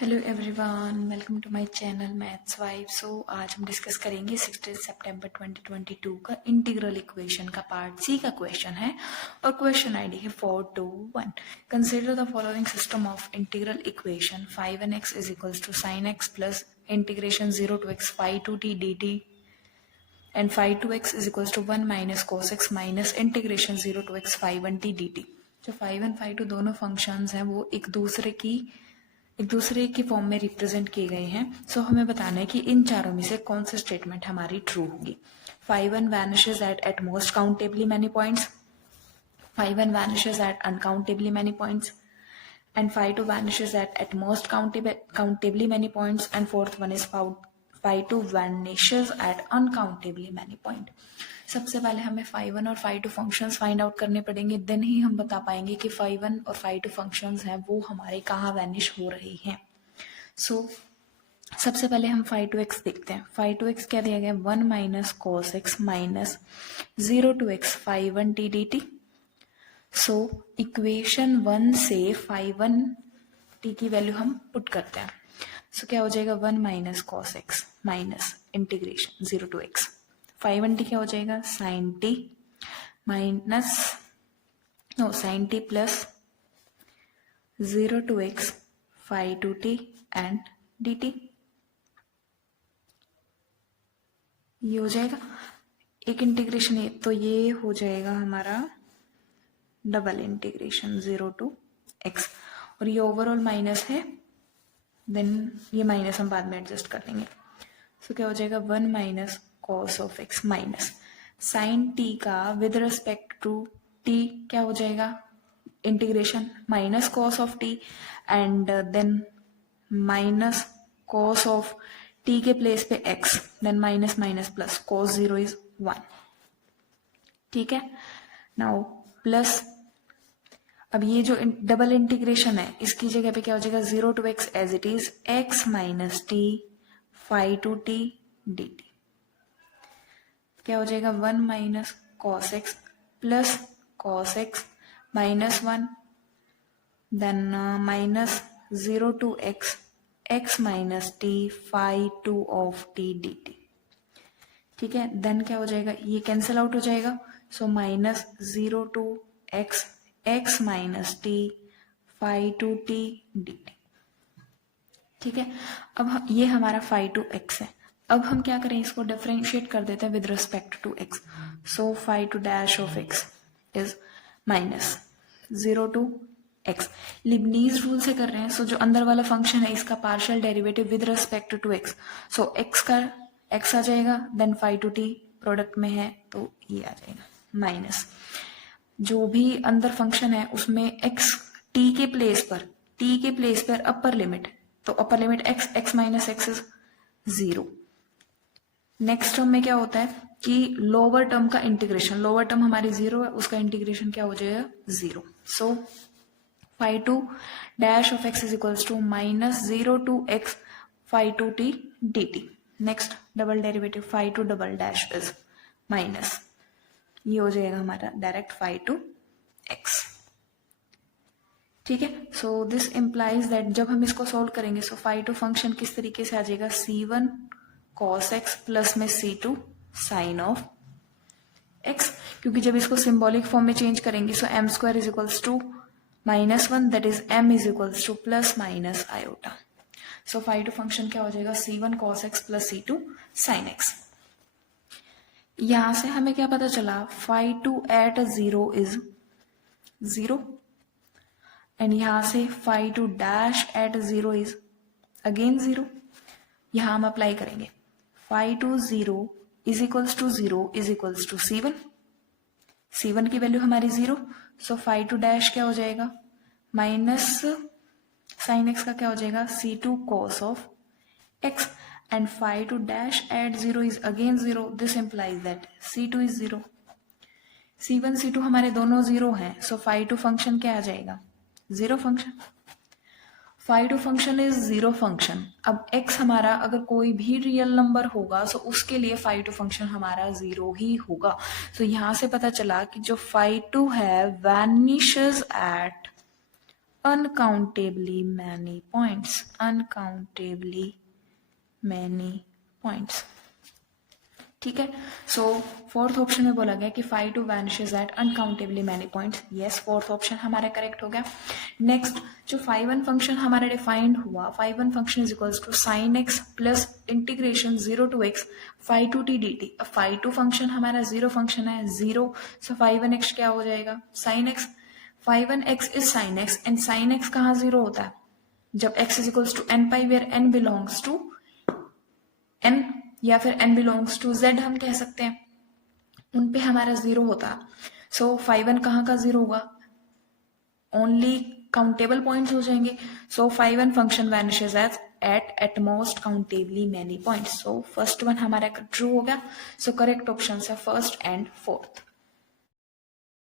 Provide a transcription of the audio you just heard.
Hello everyone, welcome to my channel maths vibe. So आज हम discuss करेंगे 16 सितंबर 2022 का इंटीग्रल इक्वेशन का पार्ट सी का क्वेश्चन है और क्वेश्चन आईडी है 421। Consider the following system of integral equation 5nx is equals to sin x plus integration 0 to x phi 2t dt and phi 2x is equals to 1 minus cos x minus integration 0 to x phi 1t dt। जो phi 1 phi 2 दोनों functions हैं वो एक दूसरे की form में represent किए गए हैं। सो हमें बताना है कि इन चारों में से कौन सी स्टेटमेंट हमारी ट्रू होगी। phi 1 vanishes at most countably many points, phi 1 vanishes at uncountably many points, and phi 2 vanishes at most countably many points, and fourth one is phi 2 vanishes at uncountably many points। सबसे पहले हमें phi 1 और phi 2 functions find out करने पड़ेंगे, then he हम बता पाएंगे कि phi 1 और phi 2 फंक्शंस हैं वो हमारे कहाँ वैनिश हो रही हैं। सो सबसे पहले हम phi 2x देखते हैं। phi 2x क्या दिया गया, 1 minus cos x minus 0 to x phi 1 t dt। So equation 1 से phi 1 t की वैल्यू हम पुट करते हैं। सो क्या हो जाएगा, 1 minus cos x minus integration 0 to x phi 1 t क्या हो जाएगा, sin t minus sin t plus 0 to x phi 2t and dt। ये हो जाएगा एक इंटीग्रेशन, तो ये हो जाएगा हमारा डबल इंटीग्रेशन 0 to x, और ये ओवरऑल माइनस है, देन ये माइनस हम बाद में एडजस्ट कर लेंगे। सो क्या हो जाएगा, 1 minus cos of x minus sin t का विद रेस्पेक्ट टू t क्या हो जाएगा, integration minus cos of t and then minus cos of t के प्लेस पे x, then minus minus plus cos 0 is 1। ठीक है, नाउ प्लस अब ये जो डबल इंटीग्रेशन है इसकी जगह पे क्या हो जाएगा, 0 to x as it is x minus t phi 2t dt। क्या हो जाएगा, 1 minus cos x plus cos x minus 1, then minus 0 to x x minus t phi 2 of t dt। ठीक है, देन क्या हो जाएगा, ये कैंसिल आउट हो जाएगा। So minus 0 to x x minus t phi 2t dt। ठीक है, अब ये हमारा phi 2x है। अब हम क्या करें, इसको डिफरेंशिएट कर देते हैं with respect to x। So phi 2 dash of x is minus 0 to x। Leibniz rule से कर रहे हैं। सो जो अंदर वाला फंक्शन है इसका partial derivative with respect to x, so x का x आ जाएगा, देन phi 2t प्रोडक्ट में है तो ये आ जाएगा माइनस जो भी अंदर फंक्शन है उसमें x t के प्लेस पर अपर लिमिट, तो upper limit x minus x is 0। Next term में क्या होता है कि लोअर टर्म का इंटीग्रेशन, लोअर टर्म हमारी 0 है, उसका इंटीग्रेशन क्या हो जाएगा, 0। So phi 2 dash of x is equals to minus 0 to x phi 2t dt। Next double derivative phi 2 double dash is minus, ये हो जाएगा हमारा डायरेक्ट phi 2x। ठीक है, सो दिस इम्प्लाइज दैट जब हम इसको सोल्व करेंगे सो phi 2 फंक्शन किस तरीके से आ जाएगा, c1 cos x प्लस में c2 sin ऑफ x, क्योंकि जब इसको सिंबॉलिक फॉर्म में चेंज करेंगे so m square is equals to minus 1, that is m is equals to plus minus iota. So phi 2 function क्या हो जाएगा, c1 cos x plus c2 sin x। यहां से हमें क्या पता चला, phi 2 एट 0 इज 0, एंड यहां से phi 2 dash at 0 is again 0। यहां हम अप्लाई करेंगे phi 2 0 is equals to 0 is equals to c1 की वैल्यू हमारी 0। सो phi 2 डैश क्या हो जाएगा, माइनस sin x का क्या हो जाएगा, c2 cos of x, and phi 2 dash at 0 is again 0। This implies that c2 is 0। c1 c2 हमारे दोनों 0 हैं, सो phi 2 फंक्शन क्या आ जाएगा, 0 function. phi 2 function is 0 function. अब x हमारा अगर कोई भी रियल नंबर होगा सो उसके लिए phi 2 फंक्शन हमारा 0 ही होगा। सो यहां से पता चला कि जो phi 2 है vanishes at uncountably many points, uncountably many points. ठीक है. सो फोर्थ ऑप्शन में बोला गया कि phi 2 vanishes at uncountably many points. Yes, fourth option हमारा करेक्ट हो गया. नेक्स्ट जो phi 1 फंक्शन हमारा डिफाइंड हुआ, phi 1 function is equals to sin x plus integration 0 to x phi 2 t dt. अब phi 2 फंक्शन हमारा जीरो फंक्शन है, zero, सो phi 1 x क्या हो जाएगा, sin x. phi 1 x is sin x and sin x कहाँ zero होता है, जब x is equals to n pi where n belongs to n या फिर n बिलोंग्स टू z हम कह सकते हैं, उन पे हमारा जीरो होता है. सो phi 1 कहाँ का जीरो होगा, ओनली काउंटेबल पॉइंट्स हो जाएंगे. सो phi 1 function vanishes at most countably many points. So first one हमारा ट्रू हो गया. सो करेक्ट ऑप्शन है फर्स्ट एंड फोर्थ.